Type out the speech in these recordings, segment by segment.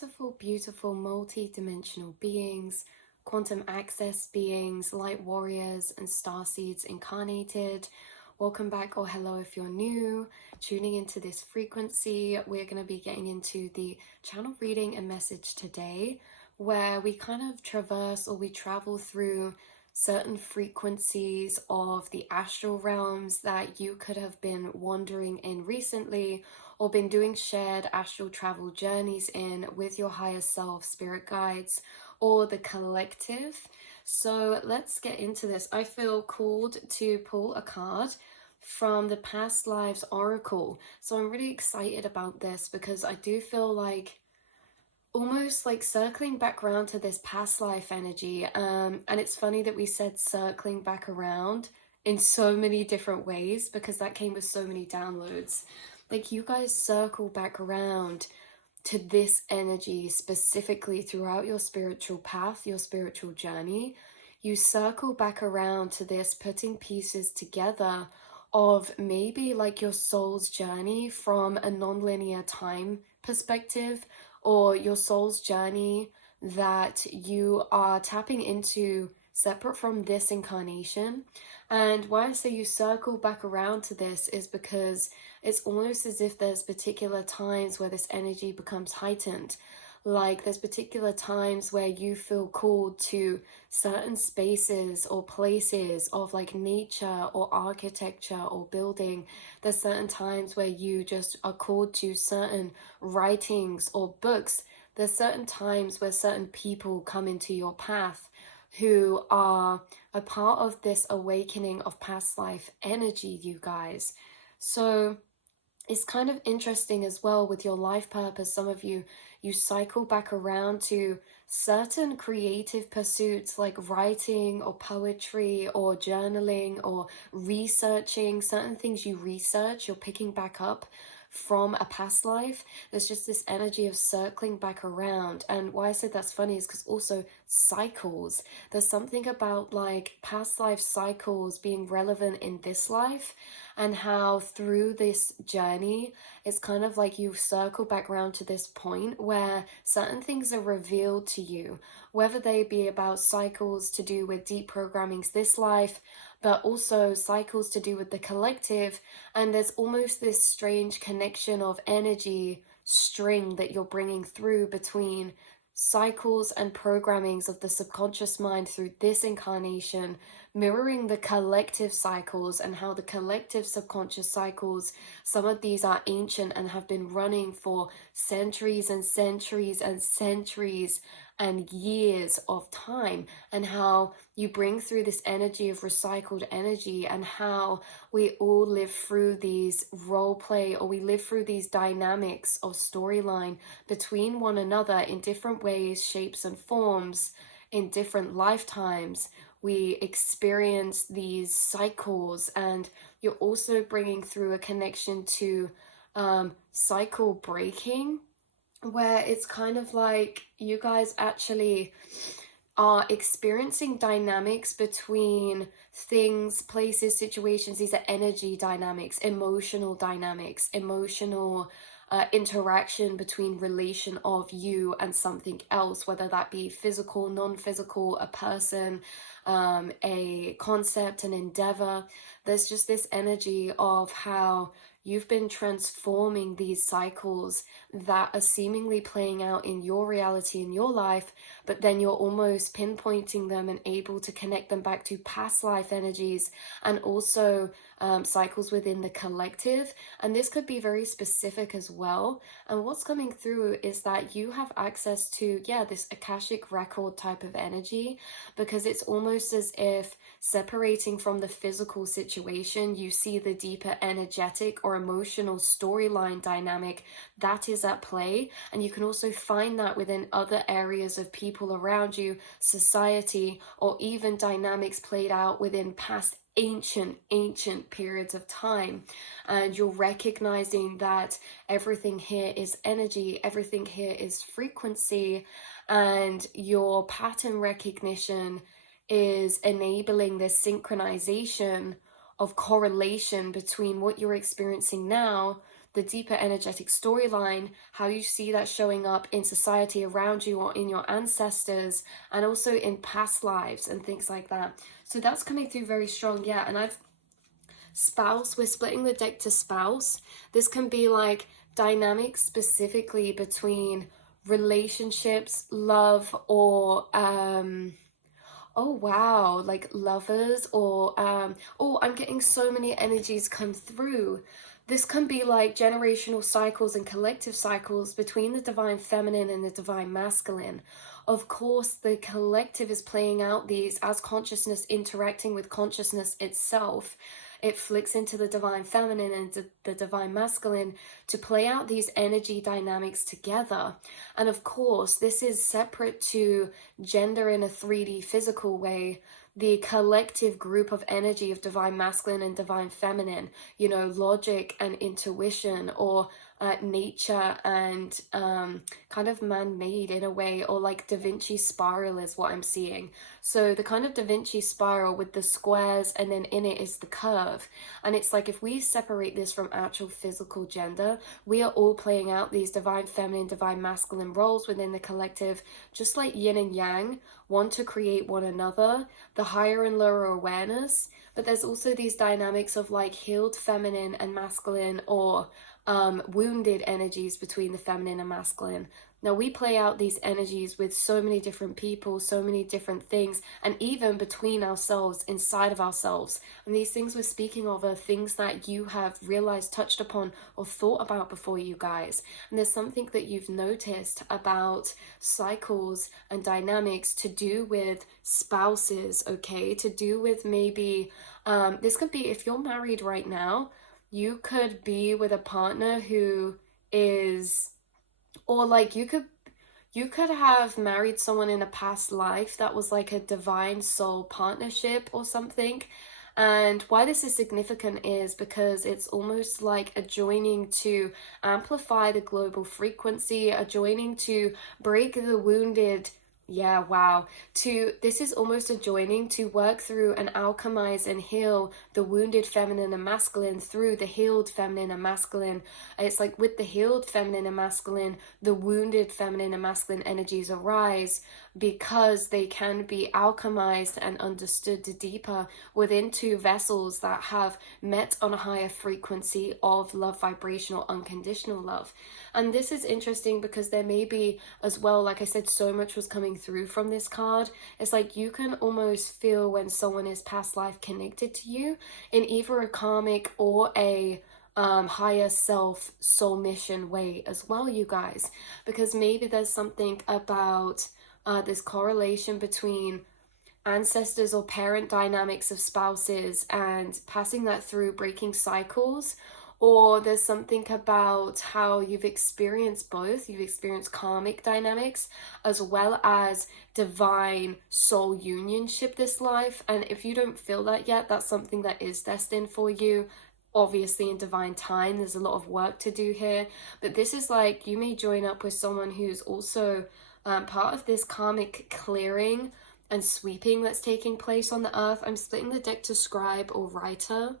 beautiful, beautiful multi-dimensional beings, quantum access beings, light warriors, and star seeds incarnated. Welcome back, or hello if you're new, tuning into this frequency. We're going to be getting into the channel reading and message today, where we kind of traverse or we travel through certain frequencies of the astral realms that you could have been wandering in recently, or been doing shared astral travel journeys in with your higher self, spirit guides, or the collective. So let's get into this. I feel called to pull a card from the Past Lives Oracle. So I'm really excited about this because I do feel like almost like circling back around to this past life energy. And it's funny that we said circling back around in so many different ways because that came with so many downloads. Like, you guys circle back around to this energy specifically throughout your spiritual path, your spiritual journey. You circle back around to this, putting pieces together of maybe like your soul's journey from a non-linear time perspective, or your soul's journey that you are tapping into separate from this incarnation. And why I say you circle back around to this is because it's almost as if there's particular times where this energy becomes heightened. Like, there's particular times where you feel called to certain spaces or places of like nature or architecture or building. There's certain times where you just are called to certain writings or books. There's certain times where certain people come into your path who are a part of this awakening of past life energy, you guys. So it's kind of interesting as well with your life purpose. Some of you cycle back around to certain creative pursuits like writing or poetry or journaling or researching. Certain things you research, you're picking back up from a past life. There's just this energy of circling back around. And why I said that's funny is because also cycles. There's something about like past life cycles being relevant in this life, and how through this journey it's kind of like you circle back around to this point where certain things are revealed to you, whether they be about cycles to do with deep programmings this life, but also cycles to do with the collective. And there's almost this strange connection of energy string that you're bringing through between cycles and programmings of the subconscious mind through this incarnation, mirroring the collective cycles, and how the collective subconscious cycles, some of these are ancient and have been running for centuries and centuries and centuries and years of time, and how you bring through this energy of recycled energy, and how we all live through these role play, or we live through these dynamics of storyline between one another in different ways, shapes and forms, in different lifetimes. We experience these cycles, and you're also bringing through a connection to cycle breaking, where it's kind of like you guys actually are experiencing dynamics between things, places, situations. These are energy dynamics, emotional dynamics, emotional interaction between relation of you and something else, whether that be physical, non-physical, a person, a concept, an endeavor. There's just this energy of how you've been transforming these cycles that are seemingly playing out in your reality, in your life, but then you're almost pinpointing them and able to connect them back to past life energies, and also cycles within the collective. And this could be very specific as well. And what's coming through is that you have access to, this akashic record type of energy, because it's almost as if separating from the physical situation, you see the deeper energetic or emotional storyline dynamic that is at play. And you can also find that within other areas of people around you, society, or even dynamics played out within past ancient periods of time. And you're recognizing that everything here is energy, everything here is frequency, and your pattern recognition is enabling this synchronization of correlation between what you're experiencing now the deeper energetic storyline, how you see that showing up in society around you or in your ancestors, and also in past lives and things like that. So that's coming through very strong. Yeah, and I've spouse, we're splitting the deck to spouse. This can be like dynamics specifically between relationships, love, or oh wow, like lovers, or oh, I'm getting so many energies come through. This can be like generational cycles and collective cycles between the divine feminine and the divine masculine. Of course, the collective is playing out these as consciousness interacting with consciousness itself. It flicks into the divine feminine and the divine masculine to play out these energy dynamics together. And of course, this is separate to gender in a 3D physical way. The collective group of energy of divine masculine and divine feminine, you know, logic and intuition, or nature and kind of man-made in a way, or like Da Vinci spiral is what I'm seeing. So the kind of Da Vinci spiral with the squares, and then in it is the curve. And it's like, if we separate this from actual physical gender, we are all playing out these divine feminine, divine masculine roles within the collective, just like yin and yang, one to create one another, the higher and lower awareness. But there's also these dynamics of like healed feminine and masculine, or wounded energies between the feminine and masculine. Now, we play out these energies with so many different people, so many different things, and even between ourselves, inside of ourselves. And these things we're speaking of are things that you have realized, touched upon, or thought about before, you guys. And there's something that you've noticed about cycles and dynamics to do with spouses, okay? To do with maybe, this could be, if you're married right now, you could be with a partner who is, or like you could have married someone in a past life that was like a divine soul partnership or something. And why this is significant is because it's almost like a joining to amplify the global frequency, a joining to break the wounded. Yeah, wow. This is almost a joining to work through and alchemize and heal the wounded feminine and masculine through the healed feminine and masculine. It's like with the healed feminine and masculine, the wounded feminine and masculine energies arise, because they can be alchemized and understood deeper within two vessels that have met on a higher frequency of love, vibrational, unconditional love. And this is interesting because there may be as well, like I said, so much was coming through from this card. It's like you can almost feel when someone is past life connected to you in either a karmic or a higher self soul mission way as well, you guys, because maybe there's something about this correlation between ancestors or parent dynamics of spouses and passing that through, breaking cycles. Or there's something about how you've experienced both. You've experienced karmic dynamics as well as divine soul unionship this life. And if you don't feel that yet, that's something that is destined for you. Obviously, in divine time, there's a lot of work to do here. But this is like, you may join up with someone who's also part of this karmic clearing and sweeping that's taking place on the earth. I'm splitting the deck to scribe or writer.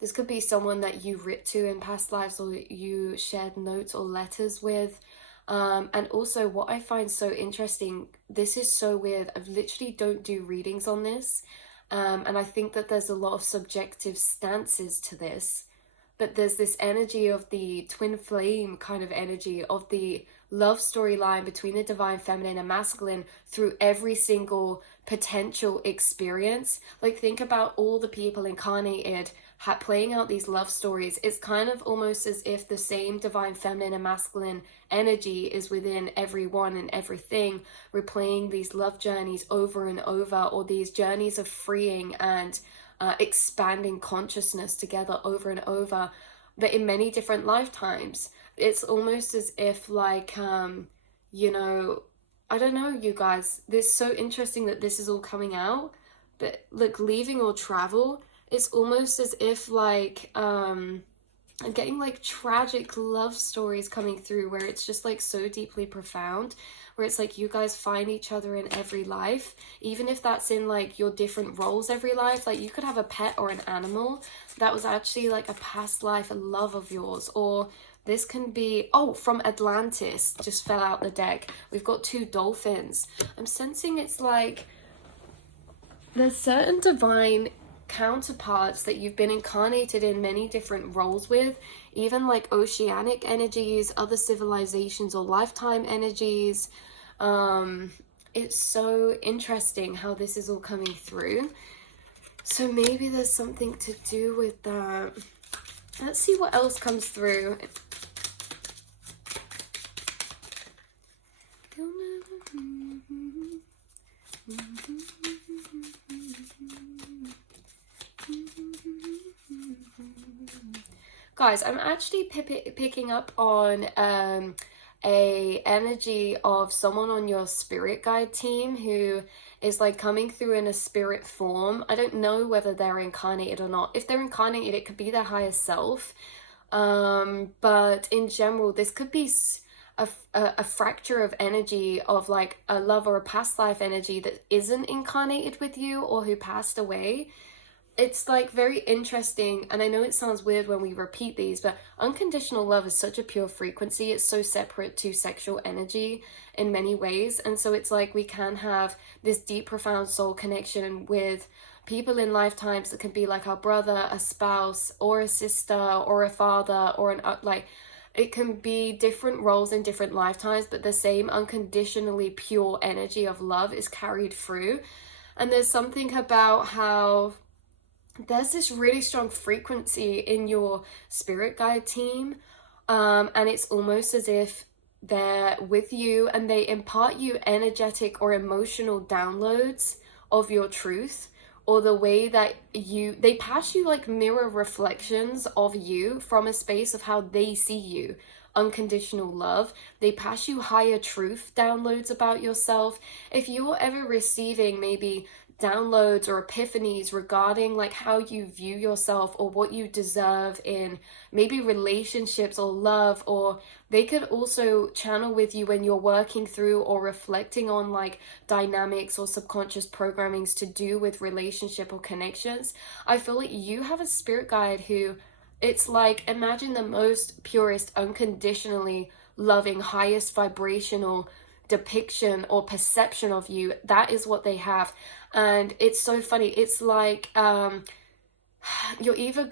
This could be someone that you writ to in past lives, or you shared notes or letters with. And also, what I find so interesting, this is so weird, I literally don't do readings on this. And I think that there's a lot of subjective stances to this. But there's this energy of the twin flame kind of energy of the love storyline between the divine feminine and masculine through every single potential experience. Like, think about all the people incarnated playing out these love stories. It's kind of almost as if the same divine feminine and masculine energy is within everyone and everything, replaying these love journeys over and over, or these journeys of freeing and expanding consciousness together over and over, but in many different lifetimes. It's almost as if like, you know, I don't know, you guys, it's so interesting that this is all coming out, but like leaving or travel, it's almost as if like, I'm getting like tragic love stories coming through where it's just like so deeply profound, where it's like you guys find each other in every life, even if that's in like your different roles every life. Like you could have a pet or an animal that was actually like a past life, a love of yours. Or this can be, oh, from Atlantis, just fell out the deck. We've got 2 dolphins. I'm sensing it's like there's certain divine counterparts that you've been incarnated in many different roles with, even like oceanic energies, other civilizations, or lifetime energies. It's so interesting how this is all coming through. So maybe there's something to do with that. Let's see what else comes through. Guys, I'm actually picking up on a energy of someone on your spirit guide team who is like coming through in a spirit form. I don't know whether they're incarnated or not. If they're incarnated, it could be their higher self. But in general, this could be a fracture of energy of like a love or a past life energy that isn't incarnated with you or who passed away. It's like very interesting, and I know it sounds weird when we repeat these, but unconditional love is such a pure frequency. It's so separate to sexual energy in many ways, and so it's like we can have this deep, profound soul connection with people in lifetimes that can be like our brother, a spouse, or a sister, or a father, or an like it can be different roles in different lifetimes, but the same unconditionally pure energy of love is carried through. And there's something about how there's this really strong frequency in your spirit guide team, and it's almost as if they're with you and they impart you energetic or emotional downloads of your truth, or the way that they pass you like mirror reflections of you from a space of how they see you. Unconditional love. They pass you higher truth downloads about yourself. If you're ever receiving maybe downloads or epiphanies regarding like how you view yourself or what you deserve in maybe relationships or love, or they could also channel with you when you're working through or reflecting on like dynamics or subconscious programmings to do with relationship or connections. I feel like you have a spirit guide who, it's like, imagine the most purest, unconditionally loving, highest vibrational depiction or perception of you. That is what they have. And it's so funny. It's like you're either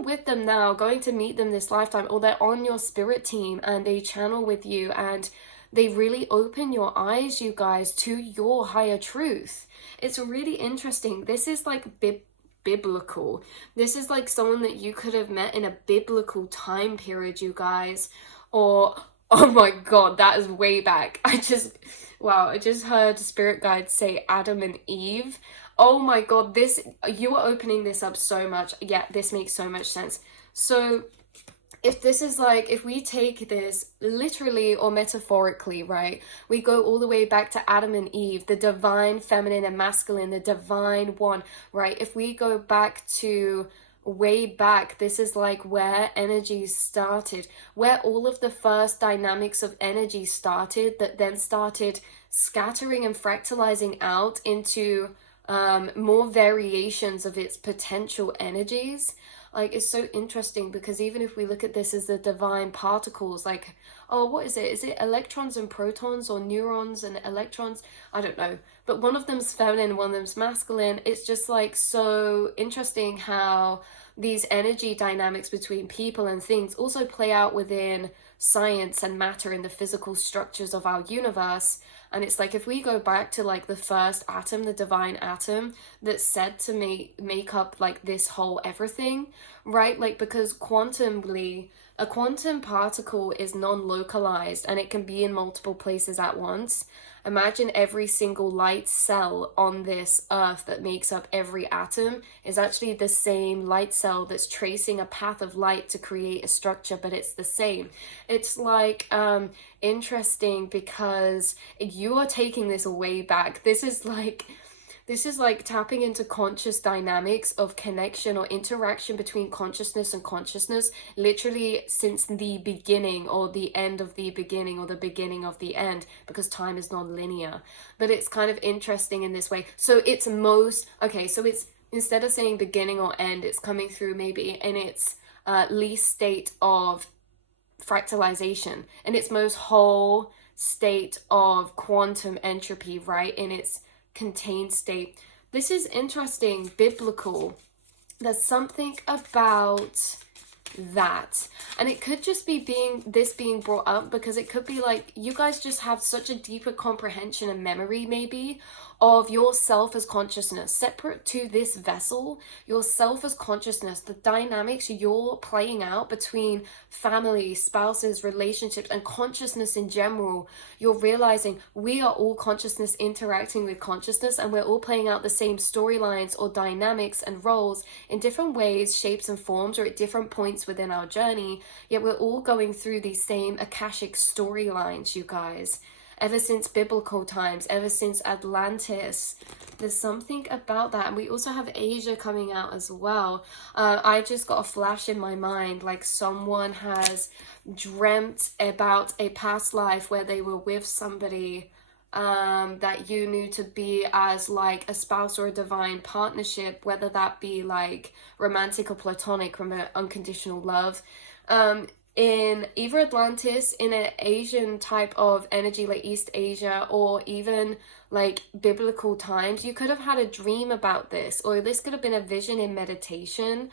with them now, going to meet them this lifetime, or they're on your spirit team and they channel with you and they really open your eyes, you guys, to your higher truth. It's really interesting. This is like biblical. This is like someone that you could have met in a biblical time period, you guys. Or, oh my god, that is way back. I just heard spirit guides say Adam and Eve. Oh my god, you are opening this up so much. Yeah, this makes so much sense. So if this is like, if we take this literally or metaphorically, right, we go all the way back to Adam and Eve, the divine feminine and masculine, the divine one, right? If we go back to way back, this is like where energy started, where all of the first dynamics of energy started, that then started scattering and fractalizing out into more variations of its potential energies. Like, it's so interesting because even if we look at this as the divine particles, like, oh, what is it? Is it electrons and protons, or neurons and electrons? I don't know. But one of them's feminine, one of them's masculine. It's just like so interesting how these energy dynamics between people and things also play out within science and matter in the physical structures of our universe. And it's like, if we go back to like the first atom, the divine atom, that's said to make up like this whole everything, right? Like, because quantumly, a quantum particle is non-localized and it can be in multiple places at once. Imagine every single light cell on this earth that makes up every atom is actually the same light cell that's tracing a path of light to create a structure, but it's the same. It's like interesting because you are taking this way back. This is like This is like tapping into conscious dynamics of connection or interaction between consciousness and consciousness, literally since the beginning or the end of the beginning or the beginning of the end, because time is non-linear. But it's kind of interesting in this way. So it's so it's, instead of saying beginning or end, it's coming through maybe in its least state of fractalization, in its most whole state of quantum entropy, right? In its contained state. This is interesting, biblical. There's something about that, and it could just be being brought up because it could be like you guys just have such a deeper comprehension and memory maybe of yourself as consciousness separate to this vessel, yourself as consciousness, the dynamics you're playing out between family, spouses, relationships, and consciousness in general. You're realizing we are all consciousness interacting with consciousness, and we're all playing out the same storylines or dynamics and roles in different ways, shapes, and forms, or at different points within our journey, yet we're all going through these same akashic storylines, you guys. Ever since biblical times, ever since Atlantis, there's something about that. And we also have Asia coming out as well. I just got a flash in my mind, like someone has dreamt about a past life where they were with somebody that you knew to be as like a spouse or a divine partnership, whether that be like romantic or platonic, from an unconditional love. In either Atlantis, in an Asian type of energy like East Asia, or even like biblical times, you could have had a dream about this, or this could have been a vision in meditation.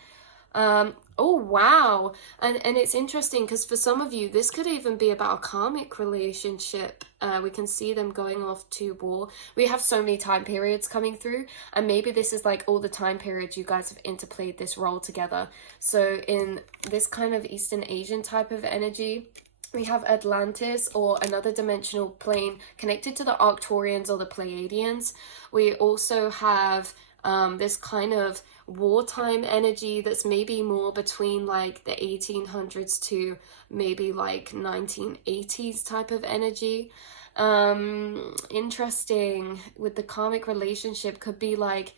Oh wow. And it's interesting because for some of you this could even be about a karmic relationship. We can see them going off to war. We have so many time periods coming through, and maybe this is like all the time periods you guys have interplayed this role together. So in this kind of Eastern Asian type of energy, we have Atlantis, or another dimensional plane connected to the Arcturians or the Pleiadians. We also have this kind of wartime energy that's maybe more between like the 1800s to maybe like 1980s type of energy. Interesting with the karmic relationship, could be like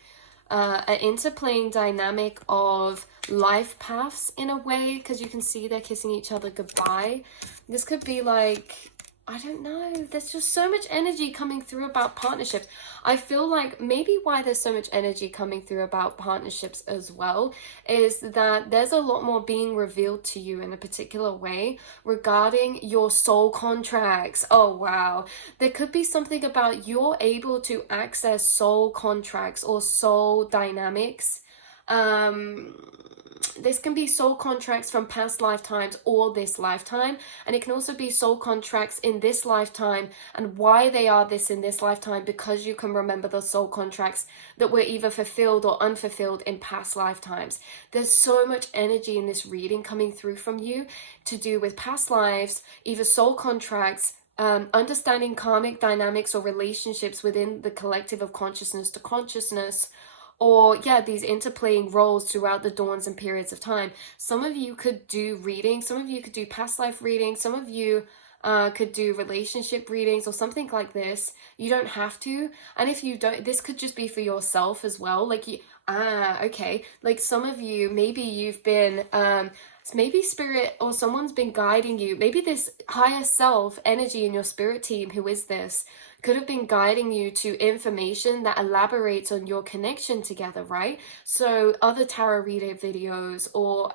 an interplaying dynamic of life paths in a way, because you can see they're kissing each other goodbye. This could be like, I don't know, there's just so much energy coming through about partnerships. I feel like maybe why there's so much energy coming through about partnerships as well is that there's a lot more being revealed to you in a particular way regarding your soul contracts. Oh wow, there could be something about you're able to access soul contracts or soul dynamics. This can be soul contracts from past lifetimes or this lifetime, and it can also be soul contracts in this lifetime and why they are this in this lifetime, because you can remember the soul contracts that were either fulfilled or unfulfilled in past lifetimes. There's so much energy in this reading coming through from you to do with past lives, either soul contracts, understanding karmic dynamics or relationships within the collective of consciousness to consciousness, or yeah, these interplaying roles throughout the dawns and periods of time. Some of you could do readings, some of you could do past life readings, some of you could do relationship readings or something like this. You don't have to, and if you don't, this could just be for yourself as well. Like okay, like some of you, maybe you've been maybe spirit or someone's been guiding you, maybe this higher self energy in your spirit team, who is this, could have been guiding you to information that elaborates on your connection together, right? So other tarot reader videos, or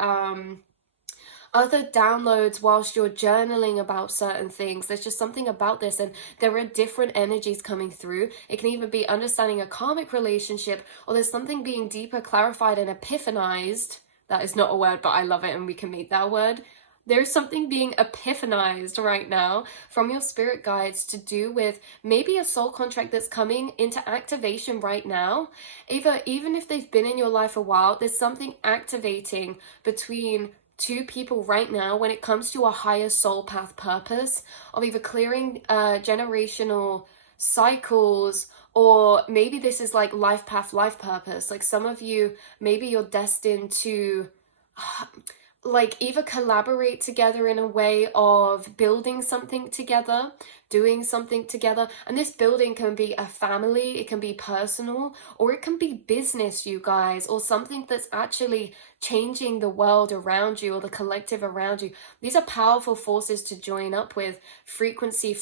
other downloads whilst you're journaling about certain things. There's just something about this, and there are different energies coming through. It can even be understanding a karmic relationship, or there's something being deeper clarified and epiphanized. That is not a word, but I love it, and we can make that a word. There's something being epiphanized right now from your spirit guides to do with maybe a soul contract that's coming into activation right now. Even if they've been in your life a while, there's something activating between two people right now when it comes to a higher soul path purpose of either clearing generational cycles, or maybe this is like life path, life purpose. Like some of you, maybe you're destined to like either collaborate together in a way of building something together, doing something together. And this building can be a family, it can be personal, or it can be business, you guys, or something that's actually changing the world around you or the collective around you. These are powerful forces to join up with. Frequency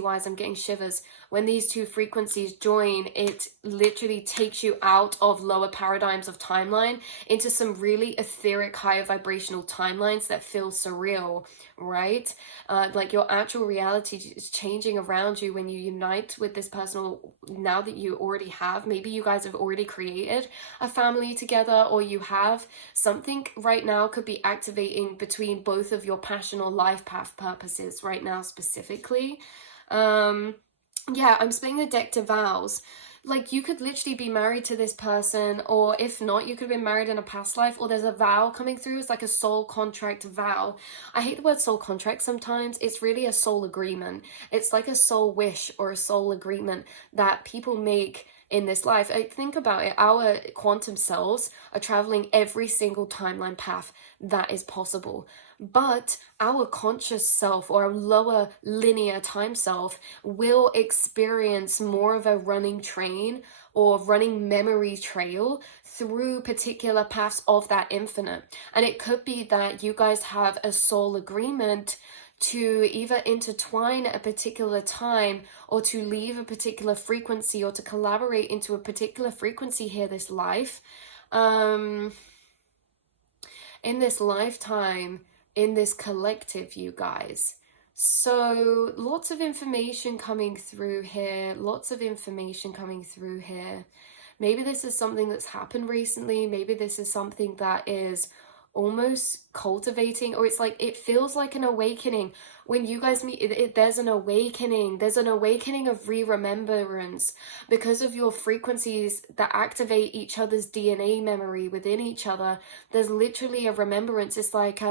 wise, I'm getting shivers. When these two frequencies join, it literally takes you out of lower paradigms of timeline into some really etheric, higher vibrational timelines that feel surreal, right? Like your actual reality is changing around you when you unite with this person. Now that you already have, maybe you guys have already created a family together, or you have something right now could be activating between both of your passion or life path purposes right now specifically. Yeah, I'm spinning the deck to vows. Like, you could literally be married to this person, or if not, you could have been married in a past life, or there's a vow coming through. It's like a soul contract vow. I hate the word soul contract sometimes. It's really a soul agreement. It's like a soul wish or a soul agreement that people make in this life. Think about it. Our quantum selves are traveling every single timeline path that is possible. But our conscious self, or our lower linear time self, will experience more of a running train or running memory trail through particular paths of that infinite. And it could be that you guys have a soul agreement to either intertwine at a particular time, or to leave a particular frequency, or to collaborate into a particular frequency here this life. In this lifetime, in this collective, you guys. So lots of information coming through here, Maybe this is something that's happened recently. Maybe this is something that is almost cultivating, or it's like, it feels like an awakening. When you guys meet, there's an awakening. There's an awakening of re-remembrance because of your frequencies that activate each other's DNA memory within each other. There's literally a remembrance. It's like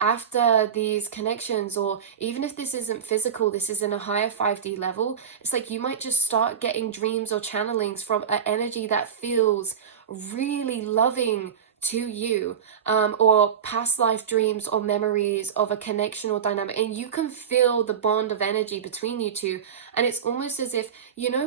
after these connections, or even if this isn't physical, this is in a higher 5D level, it's like you might just start getting dreams or channelings from an energy that feels really loving to you, or past life dreams or memories of a connection or dynamic, and you can feel the bond of energy between you two. And it's almost as if,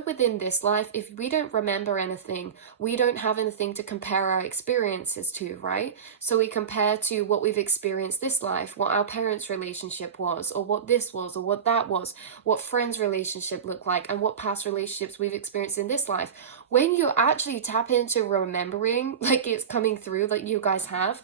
within this life, if we don't remember anything, we don't have anything to compare our experiences to, right? So we compare to what we've experienced this life, what our parents' relationship was, or what this was, or what that was, what friends' relationship looked like, and what past relationships we've experienced in this life. When you actually tap into remembering, like it's coming through, like you guys have,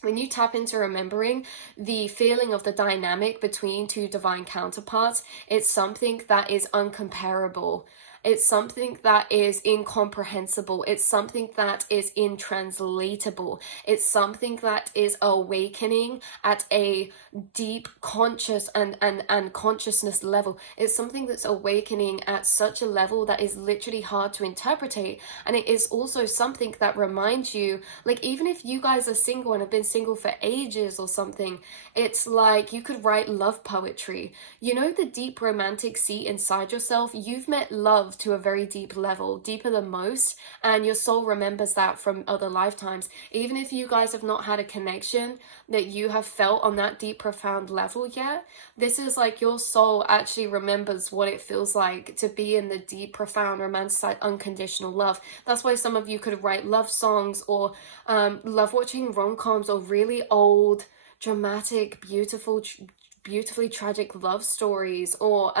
when you tap into remembering the feeling of the dynamic between two divine counterparts, it's something that is uncomparable. It's something that is incomprehensible. It's something that is intranslatable. It's something that is awakening at a deep conscious and consciousness level. It's something that's awakening at such a level that is literally hard to interpretate. And it is also something that reminds you, like, even if you guys are single and have been single for ages or something, it's like you could write love poetry. The deep romantic seat inside yourself, you've met love to a very deep level, deeper than most, and your soul remembers that from other lifetimes. Even if you guys have not had a connection that you have felt on that deep, profound level yet, this is like your soul actually remembers what it feels like to be in the deep, profound, romantic, unconditional love. That's why some of you could write love songs, or love watching rom-coms, or really old, dramatic, beautifully tragic love stories, or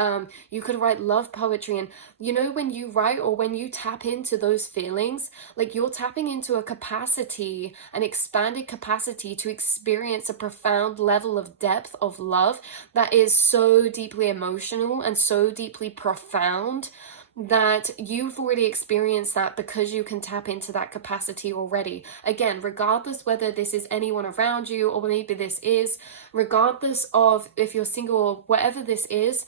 you could write love poetry. And when you write, or when you tap into those feelings, like you're tapping into a capacity, an expanded capacity to experience a profound level of depth of love that is so deeply emotional and so deeply profound, that you've already experienced that because you can tap into that capacity already. Again, regardless whether this is anyone around you, or maybe this is, regardless of if you're single or whatever this is,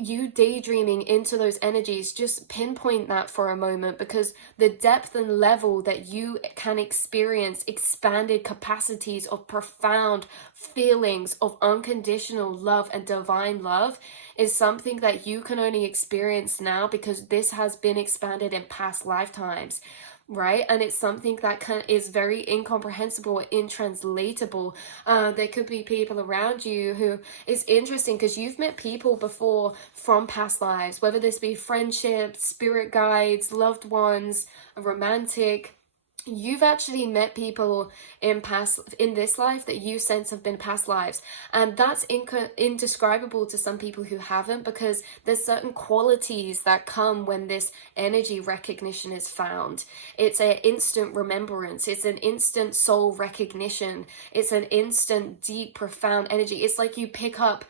you daydreaming into those energies, just pinpoint that for a moment, because the depth and level that you can experience expanded capacities of profound feelings of unconditional love and divine love is something that you can only experience now, because this has been expanded in past lifetimes. right? And it's something that is very incomprehensible, intranslatable. There could be people around you who, it's interesting because you've met people before from past lives, whether this be friendships, spirit guides, loved ones, a romantic. You've actually met people in this life that you sense have been past lives, and that's indescribable to some people who haven't, because there's certain qualities that come when this energy recognition is found. It's an instant remembrance, it's an instant soul recognition, it's an instant deep profound energy. It's like you pick up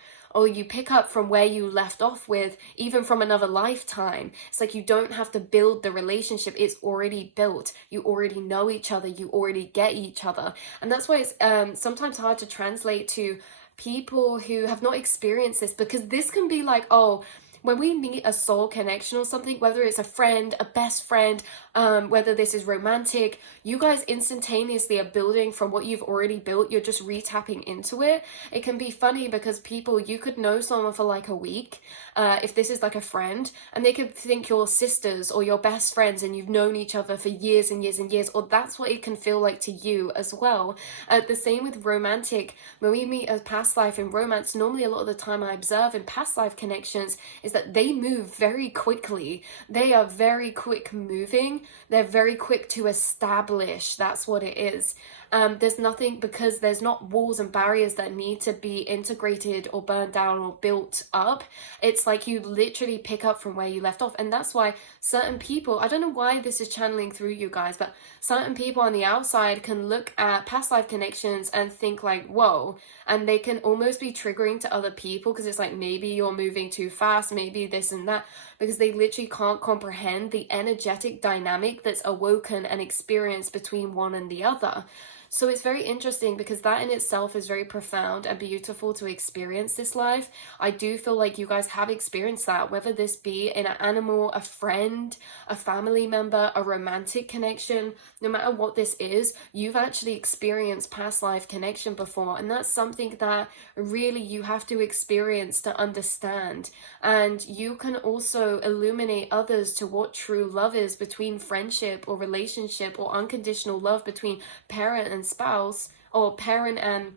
from where you left off with, even from another lifetime. It's like you don't have to build the relationship, it's already built. You already know each other, you already get each other. And that's why it's sometimes hard to translate to people who have not experienced this, because this can be like, oh, when we meet a soul connection or something, whether it's a friend, a best friend, whether this is romantic, you guys instantaneously are building from what you've already built. You're just re-tapping into it. It can be funny because you could know someone for like a week, if this is like a friend, and they could think you're sisters or your best friends and you've known each other for years and years and years, or that's what it can feel like to you as well. The same with romantic. When we meet a past life in romance, normally a lot of the time I observe in past life connections is that they move very quickly. They are very quick moving. They're very quick to establish. That's what it is. There's nothing, because there's not walls and barriers that need to be integrated or burned down or built up. It's like you literally pick up from where you left off. And that's why certain people, I don't know why this is channeling through you guys, but certain people on the outside can look at past life connections and think like, whoa, and they can almost be triggering to other people, because it's like, maybe you're moving too fast, maybe this and that, because they literally can't comprehend the energetic dynamic that's awoken and experienced between one and the other. So it's very interesting, because that in itself is very profound and beautiful to experience this life. I do feel like you guys have experienced that, whether this be in an animal, a friend, a family member, a romantic connection. No matter what this is, you've actually experienced past life connection before, and that's something that really you have to experience to understand. And you can also illuminate others to what true love is between friendship or relationship, or unconditional love between parent and spouse, or parent and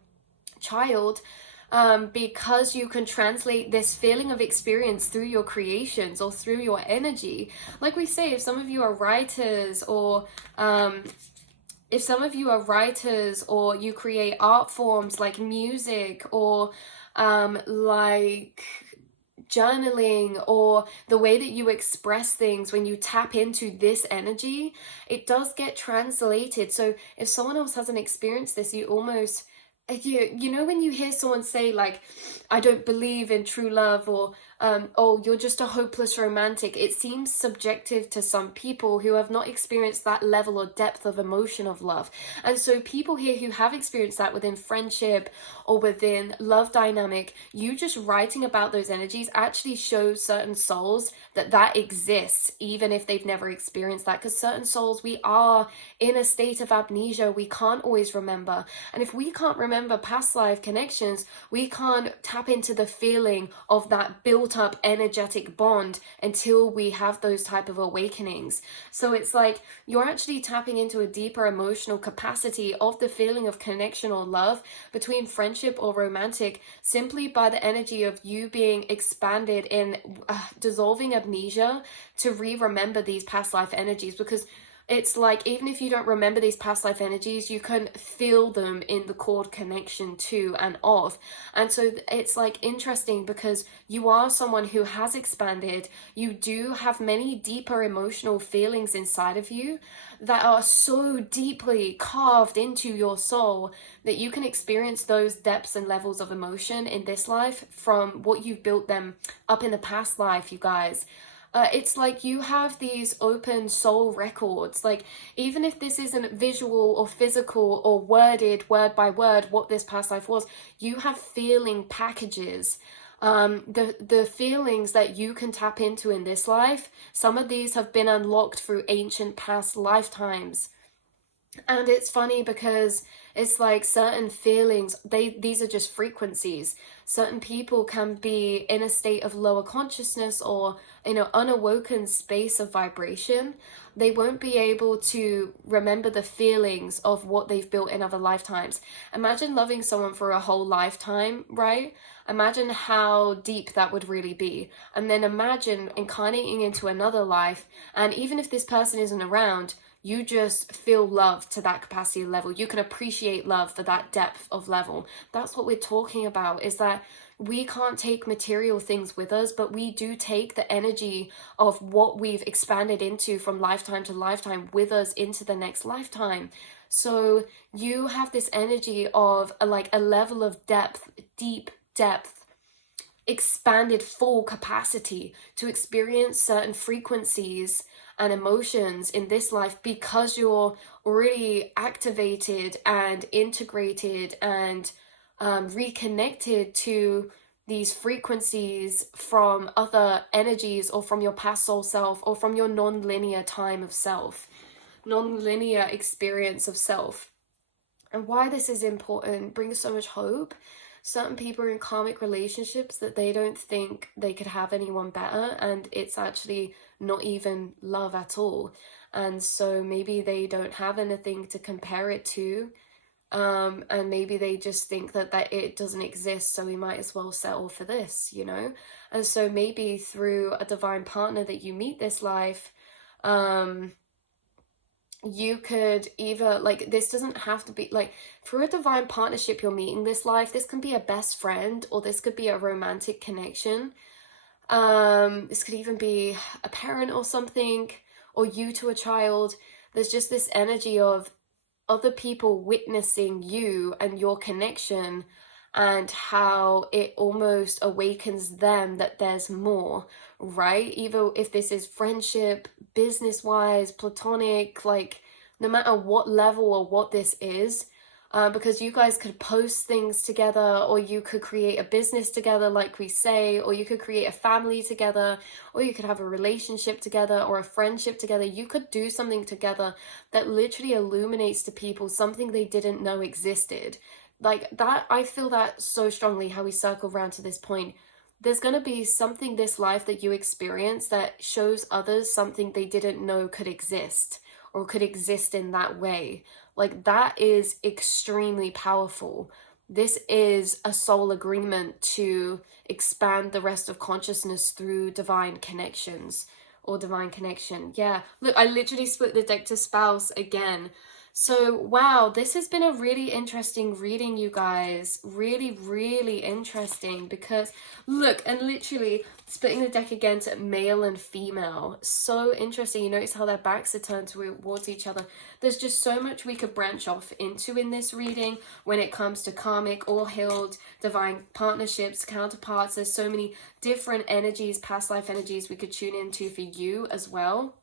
child, because you can translate this feeling of experience through your creations or through your energy. Like we say, if some of you are writers, or you create art forms like music, or like journaling, or the way that you express things, when you tap into this energy, it does get translated. So if someone else hasn't experienced this, you almost, you know, when you hear someone say like, I don't believe in true love, or oh, you're just a hopeless romantic, it seems subjective to some people who have not experienced that level or depth of emotion of love. And so people here who have experienced that within friendship or within love dynamic, you just writing about those energies actually shows certain souls that exists, even if they've never experienced that. Because certain souls, we are in a state of amnesia, we can't always remember. And if we can't remember past life connections, we can't tap into the feeling of that built up energetic bond until we have those type of awakenings. So it's like you're actually tapping into a deeper emotional capacity of the feeling of connection or love between friendship or romantic, simply by the energy of you being expanded in dissolving amnesia to remember these past life energies. Because it's like, even if you don't remember these past life energies, you can feel them in the cord connection to and of. And so it's like interesting, because you are someone who has expanded. You do have many deeper emotional feelings inside of you that are so deeply carved into your soul that you can experience those depths and levels of emotion in this life from what you've built them up in the past life, you guys. It's like you have these open soul records. Like, even if this isn't visual or physical or worded word by word what this past life was, you have feeling packages. The feelings that you can tap into in this life, some of these have been unlocked through ancient past lifetimes. And it's funny because it's like certain feelings, these are just frequencies. Certain people can be in a state of lower consciousness or in an unawoken space of vibration. They won't be able to remember the feelings of what they've built in other lifetimes. Imagine loving someone for a whole lifetime, right? Imagine how deep that would really be. And then imagine incarnating into another life, and even if this person isn't around, you just feel love to that capacity level. You can appreciate love for that depth of level. That's what we're talking about, is that we can't take material things with us, but we do take the energy of what we've expanded into from lifetime to lifetime with us into the next lifetime. So you have this energy of a level of depth, deep depth, expanded full capacity to experience certain frequencies and emotions in this life, because you're already activated and integrated and reconnected to these frequencies from other energies, or from your past soul self, or from your non-linear time of self, non-linear experience of self. And why this is important, brings so much hope. Certain people are in karmic relationships that they don't think they could have anyone better, and it's actually not even love at all. And so maybe they don't have anything to compare it to, and maybe they just think that it doesn't exist, so we might as well settle for this, you know? And so maybe through a divine partner that you meet this life, you could either, this doesn't have to be through a divine partnership you're meeting this life. This can be a best friend, or this could be a romantic connection. This could even be a parent or something, or you to a child. There's just this energy of other people witnessing you and your connection, and how it almost awakens them that there's more, right? Even if this is friendship, business-wise, platonic, no matter what level or what this is, because you guys could post things together, or you could create a business together, like we say, or you could create a family together, or you could have a relationship together, or a friendship together. You could do something together that literally illuminates to people something they didn't know existed. Like that, I feel that so strongly, how we circle around to this point. There's going to be something this life that you experience that shows others something they didn't know could exist, or could exist in that way. Like, that is extremely powerful. This is a soul agreement to expand the rest of consciousness through divine connections, or divine connection. Yeah, look, I literally split the deck to spouse again. So, wow, this has been a really interesting reading, you guys. Really, really interesting, because look, and literally splitting the deck again to male and female. So interesting. You notice how their backs are turned towards each other. There's just so much we could branch off into in this reading when it comes to karmic, all healed, divine partnerships, counterparts. There's so many different energies, past life energies we could tune into for you as well,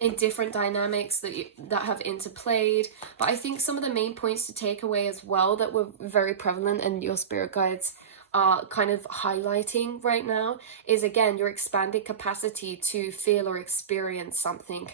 in different dynamics that have interplayed. But I think some of the main points to take away as well that were very prevalent and your spirit guides are kind of highlighting right now is, again, your expanded capacity to feel or experience something.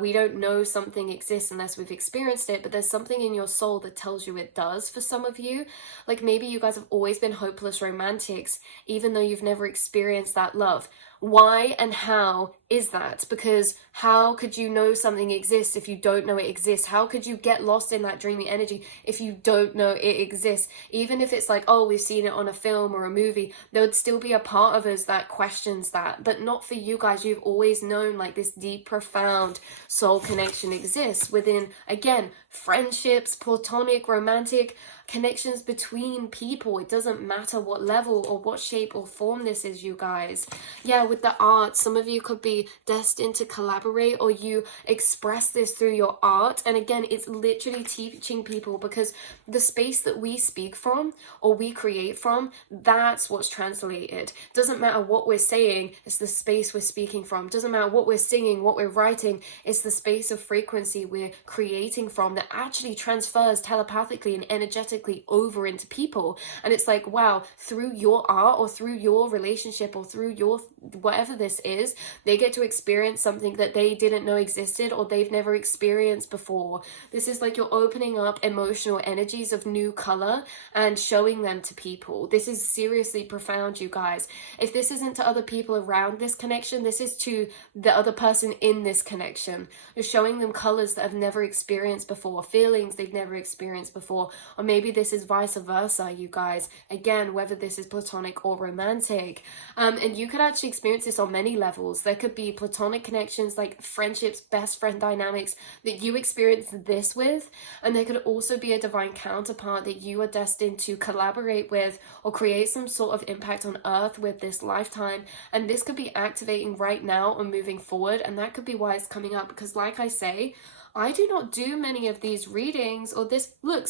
We don't know something exists unless we've experienced it, but there's something in your soul that tells you it does for some of you. Like, maybe you guys have always been hopeless romantics, even though you've never experienced that love. Why and how is that? Because how could you know something exists if you don't know it exists? How could you get lost in that dreamy energy if you don't know it exists? Even if it's like, oh, we've seen it on a film or a movie, there would still be a part of us that questions that. But not for you guys. You've always known, like, this deep, profound soul connection exists within, again, friendships, platonic, romantic connections between people. It doesn't matter what level or what shape or form this is, you guys. Yeah, with the art, some of you could be destined to collaborate, or you express this through your art. And again, it's literally teaching people, because the space that we speak from or we create from, that's what's translated. Doesn't matter what we're saying, it's the space we're speaking from. Doesn't matter what we're singing, what we're writing, it's the space of frequency we're creating from that actually transfers telepathically and energetically energetically over into people. And it's like, wow, through your art or through your relationship or through your whatever this is, they get to experience something that they didn't know existed or they've never experienced before. This is like you're opening up emotional energies of new color and showing them to people. This is seriously profound, you guys. If this isn't to other people around this connection, this is to the other person in this connection. You're showing them colors that have never experienced before, feelings they've never experienced before, or maybe this is vice versa, you guys. Again, whether this is platonic or romantic. And you could actually experience this on many levels. There could be platonic connections like friendships, best friend dynamics that you experience this with, and there could also be a divine counterpart that you are destined to collaborate with or create some sort of impact on earth with this lifetime. And this could be activating right now or moving forward, and that could be why it's coming up, because like I say, I do not do many of these readings or this, look,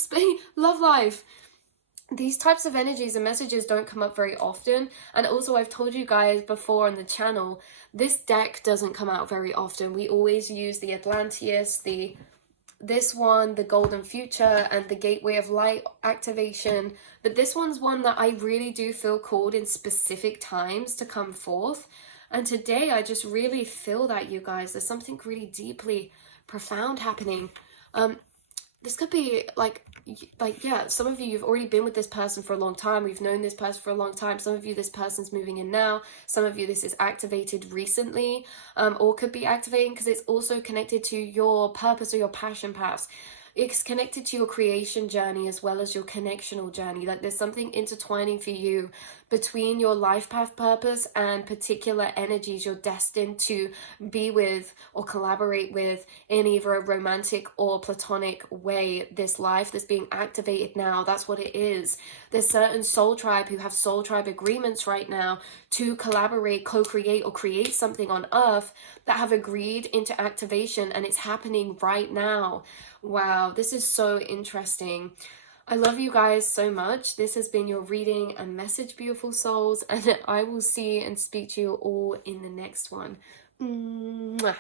love life. These types of energies and messages don't come up very often. And also, I've told you guys before on the channel, this deck doesn't come out very often. We always use the Atlanteus, this one, the Golden Future, and the Gateway of Light activation. But this one's one that I really do feel called in specific times to come forth. And today I just really feel that, you guys. There's something really deeply profound happening. This could be like yeah, some of you, you've already been with this person for a long time. We've known this person for a long time. Some of you, this person's moving in now. Some of you, this is activated recently, or could be activating because it's also connected to your purpose or your passion paths. It's connected to your creation journey as well as your connectional journey. Like there's something intertwining for you between your life path purpose and particular energies you're destined to be with or collaborate with in either a romantic or platonic way. This life that's being activated now, that's what it is. There's certain soul tribe who have soul tribe agreements right now to collaborate, co-create, or create something on earth that have agreed into activation, and it's happening right now. Wow, this is so interesting. I love you guys so much. This has been your reading and message, beautiful souls, and I will see and speak to you all in the next one. Mwah.